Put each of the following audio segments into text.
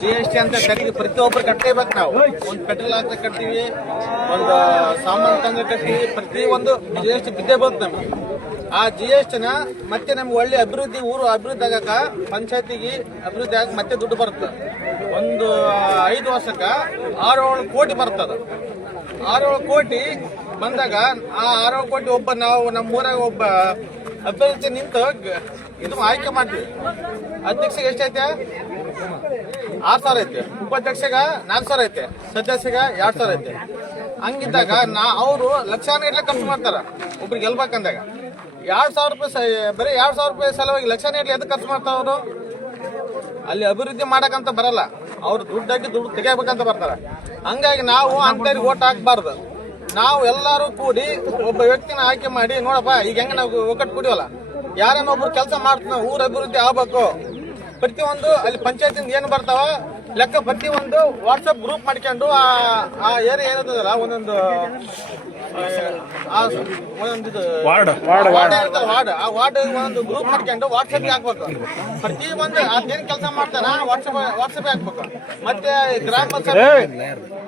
G S T ಅಂತ ಕಟ್ಟಿದ್ವಿ ಪ್ರತಿಯೊಬ್ಬರು ಕಟ್ಟಲೇಬೇಕು ನಾವು. ಒಂದು ಪೆಟ್ರೋಲ್ ಅಂತ ಕಟ್ತೀವಿ, ಒಂದು ಸಾಮಾನು ತಂದ್ರೆ ಕಟ್ತೀವಿ ಪ್ರತಿ ಒಂದು ಜಿ ಎಸ್ ಟಿ ಬಿದ್ದೇ ಬಂತು ನಮ್ಗೆ. ಆ ಜಿ ಎಸ್ ಟಿನ ಮತ್ತೆ ನಮ್ಗೆ ಒಳ್ಳೆ ಅಭಿವೃದ್ಧಿ, ಊರು ಅಭಿವೃದ್ಧಿ ಆಗಾಕ ಪಂಚಾಯತಿಗೆ ಅಭಿವೃದ್ಧಿ ಆಗಿ ಮತ್ತೆ ದುಡ್ಡು ಬರುತ್ತೆ. ಒಂದು ಐದು ವರ್ಷಕ್ಕೆ ಆರು ಏಳು ಕೋಟಿ ಬರ್ತದೆ ಆರು ಏಳು ಕೋಟಿ ಬಂದಾಗ, ಆ ಆರು ಏಳು ಕೋಟಿ ಒಬ್ಬ ನಾವು, ನಮ್ಮ ಊರಾಗ ಒಬ್ಬ ಅಭ್ಯರ್ಥಿ ನಿಂತು ಇದು ಆಯ್ಕೆ ಮಾಡ್ತೀವಿ. ಅಧ್ಯಕ್ಷ ಎಷ್ಟೈತೆ ಆರ್ ಸಾವಿರ ಐತೆ. ಉಪಾಧ್ಯಕ್ಷಗ ನಾಲ್ಕು ಸಾವಿರ ಐತೆ. ಸದಸ್ಯಗ ಎರಡ್ ಸಾವಿರ ಐತೆ. ಹಂಗಿದ್ದಾಗ ನಾ ಅವರು ಲಕ್ಷಾನ ಇಡ್ಲಿ ಖರ್ಚು ಮಾಡ್ತಾರ. ಒಬ್ರಿಗೆ ಗೆಲ್ಬೇಕಂದಾಗ ಎರಡ್ ಸಾವಿರ ರೂಪಾಯಿ ಬರೀ ಎರಡ್ ಸಾವಿರ ರೂಪಾಯಿ ಸಲುವಾಗಿ ಲಕ್ಷಾನ ಇಡ್ಲಿ ಎದಕ್ಕೆ ಖರ್ಚು ಮಾಡ್ತಾರ ಅವರು? ಅಲ್ಲಿ ಅಭಿವೃದ್ಧಿ ಮಾಡಕಂತ ಬರಲ್ಲ. ಅವ್ರು ದುಡ್ಡಾಗಿ ದುಡ್ಡು ತೆಗಿಯಬೇಕಂತ ಬರ್ತಾರ. ಹಂಗಾಗಿ ನಾವು ಅಂತೇಳಿ ಓಟ್ ಹಾಕ್ಬಾರ್ದು. ನಾವು ಎಲ್ಲರೂ ಕೂಡಿ ಒಬ್ಬ ವ್ಯಕ್ತಿನ ಆಯ್ಕೆ ಮಾಡಿ, ನೋಡಪ್ಪ, ಈಗ ಹೆಂಗ ನಾವು ಒಗ್ಗಟ್ಟು ಕುಡಿಯೋಲ್ಲ? ಯಾರನ್ನ ಒಬ್ರು ಕೆಲಸ ಮಾಡ್ತಾನೆ, ಊರ ಅಭಿವೃದ್ಧಿ ಆಗ್ಬೇಕು. ಪ್ರತಿಯೊಂದು ಅಲ್ಲಿ ಪಂಚಾಯತಿಂದ ಏನು ಬರ್ತಾವ ಲೆಕ್ಕ ಒಂದು ವಾಟ್ಸಪ್ ಗ್ರೂಪ್ ಮಾಡ್ಕೊಂಡು ಆ ಆ ಏರಿಯಾ ಏನಿರ್ತದಲ್ಲ ಒಂದೊಂದು ಆ, ಒಂದೊಂದು ವಾರ್ಡ್. Ward ward. ಆ ವಾರ್ಡ್ ಒಂದೊಂದು ಗ್ರೂಪ್ ಮಾಡ್ಕೊಂಡು ವಾಟ್ಸಪ್ ಹಾಕ್ಬೇಕು. ಪ್ರತಿ ಒಂದು ಅದೇನು ಕೆಲಸ ಮಾಡ್ತಾನ ವಾಟ್ಸಪ್ ವಾಟ್ಸಪ್ ಹಾಕ್ಬೇಕು. ಮತ್ತೆ ಗ್ರಾಮ ಪಂಚಾಯತ್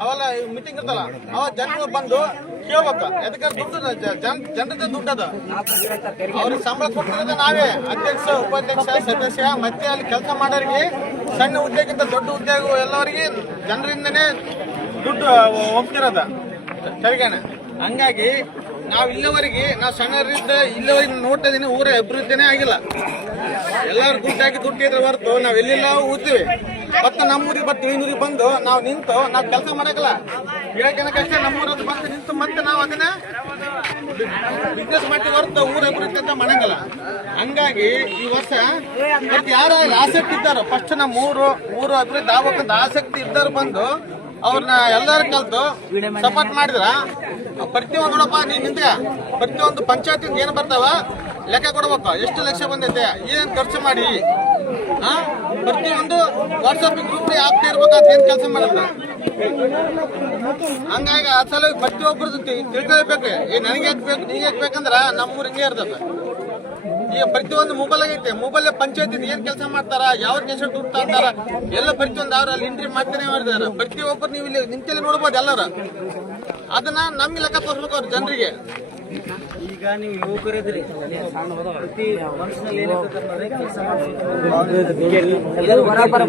ಅವೆಲ್ಲ ಮೀಟಿಂಗ್ ಇರ್ತಲ್ಲ ಅವ ಜನರು ಬಂದು ಕೇಳ್ಬೇಕು. ಯಾಕಂದ್ರೆ ದುಡ್ಡು ಜನರದ ದುಡ್ಡು ಅದು. ಅವ್ರಿಗೆ ಸಂಬಳ ಕೊಟ್ಟಿರೋದು ನಾವೇ. ಅಧ್ಯಕ್ಷ, ಉಪಾಧ್ಯಕ್ಷ, ಸದಸ್ಯ, ಮತ್ತೆ ಅಲ್ಲಿ ಕೆಲಸ ಮಾಡೋರಿಗೆ, ಸಣ್ಣ ಉದ್ಯೋಗಕ್ಕಿಂತ ದೊಡ್ಡ ಉದ್ಯೋಗ ಎಲ್ಲವರಿಗೆ ಜನರಿಂದನೇ ದುಡ್ಡು ಹೋಗ್ತಿರೋದ ಸರಿಗಣ ಹಂಗಾಗಿ ನಾವು ಇಲ್ಲಿವರೆಗೆ, ನಾವು ಸಣ್ಣರಿಂದ ಇಲ್ಲಿವರೆಗೆ ನೋಡ್ತಾ ಇದೀನಿ ಊರ ಅಭಿವೃದ್ಧಿನೇ ಆಗಿಲ್ಲ. ಎಲ್ಲರೂ ದುಡ್ಡಾಗಿ ದುಡ್ಡು ದುಡ್ಡಿದ್ರೆ ಹೊರತು ನಾವು ಎಲ್ಲಿಲ್ಲ ಊದ್ತೀವಿ ಮತ್ತೆ ನಮ್ಮೂರಿಗೆ ಬರ್ತೀವಿ ಇನ್ನೂರಿಗೆ ಬಂದು ನಾವು ನಿಂತು ನಾವು ಕೆಲಸ ಮಾಡಕ್ಕಲ್ಲ ಹೇಳಕ್ಕೆ ನಮ್ಮೂರದ್ದು ಬಂದು ನಿಂತು ಮತ್ತೆ ನಾವು ಅದನ್ನ ಬಿಸ್ನೆಸ್ ಮಾಡ್ತೀವಿ ಹೊರತು ಊರ ಅಭಿವೃದ್ಧಿ ಅಂತ ಮಾಡಂಗಲ್ಲ. ಹಂಗಾಗಿ ಈ ವರ್ಷ ಮತ್ತೆ ಯಾರು ಆಸಕ್ತಿ ಇದ್ದಾರೋ ಫಸ್ಟ್ ನಮ್ಮ ಊರು ಊರು ಅಭಿವೃದ್ಧಿ ಆಗ್ಬೇಕಂತ ಆಸಕ್ತಿ ಇದ್ದಾರು ಬಂದು ಅವ್ರನ್ನ ಎಲ್ಲರೂ ಕಲ್ತು ಸಪೋರ್ಟ್ ಮಾಡಿದ್ರ. ಪ್ರತಿಯೊಂದು ನೋಡಪ್ಪ, ನೀನ್ ನಿಂತ ಪ್ರತಿಯೊಂದು ಪಂಚಾಯತಿಂದ ಏನು ಬರ್ತಾವ? ಲೆಕ್ಕ ಕೊಡ್ಬೇಕು. ಎಷ್ಟು ಲಕ್ಷ ಬಂದೈತೆ? ಏನು ಖರ್ಚು ಮಾಡಿ? ಹಾ ಪ್ರತಿಯೊಂದು ವಾಟ್ಸಪ್ ಗ್ರೂಪ್ ಆಗ್ತಾ ಇರ್ಬೋದು ಅದ್ ಏನ್ ಕೆಲಸ ಮಾಡುತ್ತೆ ಹಂಗಾಗಿ ಆ ಸಲ ಪ್ರತಿಯೊಬ್ಬರದ್ದು ತಿಳ್ಕೊಳ್ಬೇಕು. ಏ, ನನಗೆ ಯಾಕೆ ಬೇಕು, ನೀಗೆ ಯಾಕೆ ನಮ್ಮೂರ್ ಹಿಂಗೆ ಇರ್ತದೆ. ಈಗ ಪ್ರತಿಯೊಂದು ಮೊಬೈಲ್ ಆಗೈತೆ. ಮೊಬೈಲ್ ಪಂಚಾಯತಿ ಏನ್ ಕೆಲಸ ಮಾಡ್ತಾರ ಯಾವ ಕೆಲಸ ದುಡ್ಡು ತರ್ತಾರ, ಎಲ್ಲ ಪ್ರತಿಯೊಂದು ಅವ್ರು ಅಲ್ಲಿ ಎಂಟ್ರಿ ಮಾಡ್ತಾನೆ ಮಾಡಿದಾರ ಪ್ರತಿಯೊಬ್ಬರು ನೀವು ಇಲ್ಲಿ ನಿಂತಲ್ಲಿ ನೋಡ್ಬೋದು ಎಲ್ಲರ. ಅದನ್ನ ನಮ್ಗೆ ಲೆಕ್ಕ ತೋರ್ಸ್ಬೇಕು ಅವ್ರ ಜನರಿಗೆ. ಈಗ ನೀವು ಯುವಕರಿದ್ರಿ ಪ್ರತಿ ಮನುಷ್ಯನಲ್ಲಿ ಏನಿರ್ತದೆ ಕೆಲಸ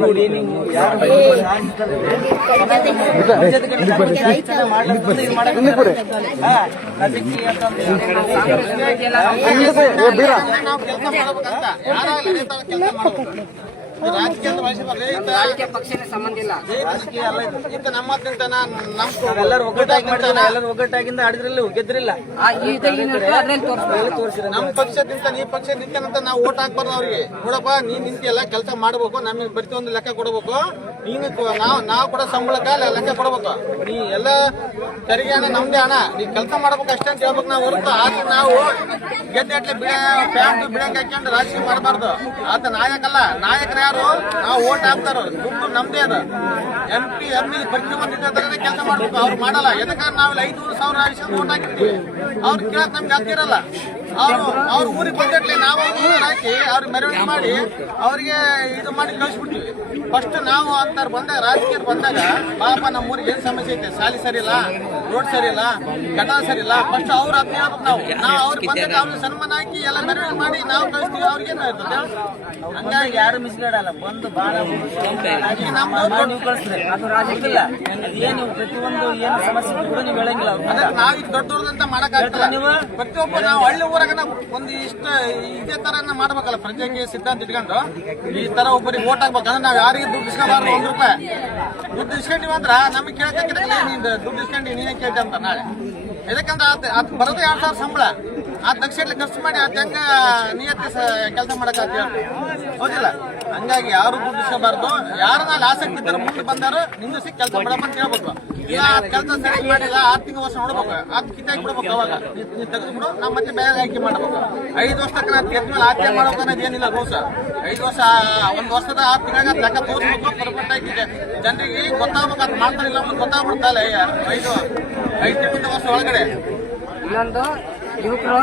ಕೂಡಿ ನೀವು ಯಾರು ಮಾಡಕ್ಕೆ ರಾಜಕೀಯ ಪಕ್ಷನೇ ಸಂಬಂಧ ಇಲ್ಲ. ರಾಜಕೀಯ ಅಲ್ಲ ಇದು. ನಮ್ಮ ಎಲ್ಲರೂ ಒಗ್ಗಟ್ಟಾಗಿ ಮಾಡಿದ್ರೆ ಎಲ್ಲರೂ ಒಗ್ಗಟ್ಟಾಗಿಂದ ಆಡಿದ್ರಲ್ಲಿ ಗೆದ್ರಿಲ್ಲ. ಆ ಈಗ ಏನಿರ್ತದೆ ಅದ್ರಲ್ಲಿ ತೋರಿಸ್ಬೇಕು. ತೋರಿಸಿರ ನಮ್ಮ ಪಕ್ಷದಿಂದ ನೀ ಪಕ್ಷ ನಿಂತಾನಂತ ನಾವು ಓಟ್ ಹಾಕ್ಬಾರ್ದು ಅವ್ರಿಗೆ. ನೋಡಪ್ಪ ನೀ ನಿಂತಿಯಲ್ಲ ಕೆಲಸ ಮಾಡಬೇಕು ನಮಗೆ ಪ್ರತಿಯೊಂದು ಲೆಕ್ಕ ಕೊಡಬೇಕು. ನೀನು ನಾವು ನಾವು ಕೂಡ ಸಂಬಳಕ್ಕ ಲೆಕ್ಕ ಕೊಡಬೇಕು. ನೀ ಎಲ್ಲ ತೆರಿಗೆ ಹಣ ನಮ್ದೇ ಹಣ. ನೀ ಕೆಲಸ ಮಾಡ್ಬೇಕು ಅಷ್ಟೇ ಅಂತ ಹೇಳ್ಬೇಕು ನಾವು ಹೊರತು. ಆದ್ರೆ ನಾವು ಗೆದ್ದೆಟ್ಲೆ ಬಿಡ ಪ್ಯಾಂಟ್ ಬಿಡಕ್ ಹಾಕೊಂಡು ರಾಜಕೀಯ ಮಾಡಬಾರ್ದು. ಆತ ನಾಯಕಲ್ಲ, ನಾಯಕರು ಯಾರು? ನಾವು ಓಟ್ ಹಾಕ್ತಾರ. ದುಡ್ಡು ನಮ್ದೇ ಅದ. ಎಂ ಪಿ ಎಂ ಎಲ್ ಪರಿಚಯ ಬಂದಿದ್ದ ಕೆಲಸ ಮಾಡ್ಬೇಕು. ಅವ್ರು ಮಾಡಲ್ಲ. ಎದಕ್ಕೆ ನಾವು ಐದು ಸಾವಿರ ಆಯ್ತು ಓಟ್ ಹಾಕಿರ್ತೀವಿ. ಅವ್ರು ಕೇಳಕ್ ನಮ್ಗೆ ಆಗ್ತಿರಲ್ಲ ಅವ್ರು ಅವ್ರ ಊರಿಗೆ ಬಂದಟ್ಲೆ ನಾವು ಅವ್ರ ಹಾಕಿ ಅವ್ರಿಗೆ ಮೆರವಣಿಗೆ ಮಾಡಿ ಅವ್ರಿಗೆ ಇದು ಮಾಡಿ ಕಳಿಸ್ಬಿಟ್ಟಿವಿ ಫಸ್ಟ್ ನಾವು ಅಂತಾರ ಬಂದಾಗ ರಾಜಕೀಯ ಬಂದಾಗ ಪಾಪ ನಮ್ಮ ಊರಿಗೆ ಏನ್ ಸಮಸ್ಯೆ ಐತೆ? ಸಾಲಿ ಸರಿಯಿಲ್ಲ ರೋಡ್ ಸರಿ ಇಲ್ಲ ಸರಿಯಿಲ್ಲ ಸರಿ ಇಲ್ಲ ಫಸ್ಟ್ ಅವ್ರ ಹೇಳ್ಬೇಕು ನಾವು. ನಾವು ಅವ್ರಿಗೆ ಬಂದಾಗ ಅವ್ರಿಗೆ ಸನ್ಮಾನ ಹಾಕಿ ಎಲ್ಲ ಮೆರವಣಿಗೆ ಮಾಡಿ ನಾವು ಕಳಿಸ್ತೀವಿ ಅವ್ರಿಗೆ ಏನು ಇರ್ತದೆ ಹಂಗಾಗಿ ಯಾರು ಮಿಸ್ಗಡಲ್ಲ ಬಂದು ಬಾಳ ಈಗ ನಮ್ದು ನೀವು ಕಳಿಸ್ರಿ ಅದು ರಾಜಕೀಯ ಏನು ಪ್ರತಿಯೊಂದು ಏನು ಸಮಸ್ಯೆ ನೀವು ಹೇಳಂಗಿಲ್ಲ ಅವ್ರ. ಅದಕ್ಕೆ ನಾವ್ ಈಗ ದೊಡ್ಡವ್ರದಂತ ಮಾಡಕ್ ನೀವು? ಪ್ರತಿಯೊಬ್ಬ ನಾವು ಹಳ್ಳಿ ನಾವು ಒಂದು ಇಷ್ಟ ಇದೇ ತರ ಮಾಡ್ಬೇಕಲ್ಲ ಪ್ರಜೆಗೆ ಸಿದ್ಧಾಂತ ಇಟ್ಕೊಂಡು. ಈ ತರ ಒಬ್ಬರಿಗೆ ಓಟ್ ಹಾಕ್ಬೇಕಂದ್ರೆ ನಾವ್ ಯಾರಿಗೆ ದುಡ್ಡು ಇಸ್ಕೊಬಾರ್ದು ಒಂದ್ ರೂಪಾಯಿ. ದುಡ್ಡು ಇಸ್ಕೊಂಡಿವಿ ಅಂದ್ರ ನಮಗೆ ಕೇಳಕ್ಕೆ ನೀನ್ ದುಡ್ಡು ಇಸ್ಕೊಂಡು ನೀನೇ ಕೇಳ್ತಿ ಅಂತ ನಾಳೆ. ಇದಕ್ಕಂದ್ರೆ ಅದ್ ಅದ್ ಬರೋದು ಸಾವಿರ ಸಂಬಳ. ಆ ತಕ್ಷಣ ಖರ್ಚು ಮಾಡಿ ಅದ್ ಹೆಂಗ ನಿಯತ್ತೆ ಕೆಲಸ ಮಾಡಕ್ ಹೌದಿಲ್ಲ? ಹಂಗಾಗಿ ಯಾರು ದುಡ್ಡು ಇಸ್ಕೋಬಾರ್ದು ಯಾರನ್ನ ಆಸಕ್ತಿ ಇದ್ದಾರೆ ಮುಂದೆ ಬಂದಾರು ನಿಂದಿಸಿ ಕೆಲಸ ಮಾಡಪ್ಪ ಅಂತ ಹೇಳ್ಬೇಕು. ಕೆಲಸ ಸರಿ ಮಾಡಿಲ್ಲ ಆರು ತಿಂಗಳು ವರ್ಷ ನೋಡ್ಬೇಕು. ಅದ್ ಕಿತ್ತಾಗಿ ಬಿಡ್ಬೇಕು ಅವಾಗ ನೀ- ನೀ ತೆಗೆದು ಬಿಡು ನಾವು ಮತ್ತೆ ಬೇರೆ ಆಯ್ಕೆ ಮಾಡ್ಬೇಕು. ಐದು ವರ್ಷ ತನಕ ನಾವು ಗೆದ್ಮೇಲೆ ಆಯ್ಕೆ ಮಾಡ್ಬೇಕು ಅನ್ನೋದು ಏನಿಲ್ಲ ರೂಲ್ಸ್ ಐದು ವರ್ಷ ಒಂದು ವರ್ಷದ ಆರು ತಿಂಗಳ ಲೆಕ್ಕ ತೋರಿಸ್ಬೇಕು ಪರ್ಫೆಕ್ಟ್ ಆಗಿ ಜನರಿಗೆ ಗೊತ್ತಾಗ್ಬೇಕು ಅದು ಮಾಡ್ತಾರಿಲ್ಲ ಅಂತ ಗೊತ್ತಾಗ್ಬಿಡ್ತಲ್ಲ ಐದು ಐದು ತಿಂಗಳ ವರ್ಷ ಒಳಗಡೆ. ಇನ್ನೊಂದು ಯುವಕರು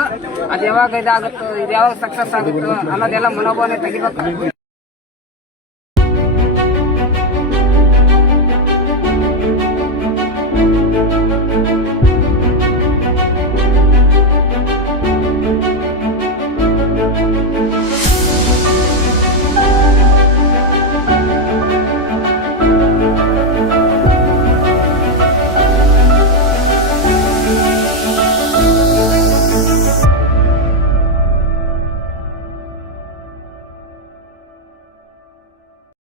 ಅದು ಯಾವಾಗ ಇದಾಗುತ್ತೋ ಇದು ಯಾವಾಗ ಸಕ್ಸಸ್ ಆಗುತ್ತೋ ಅನ್ನೋದೆಲ್ಲ ಮನೋಭಾವನೆ ತೆಗಿಬೇಕು.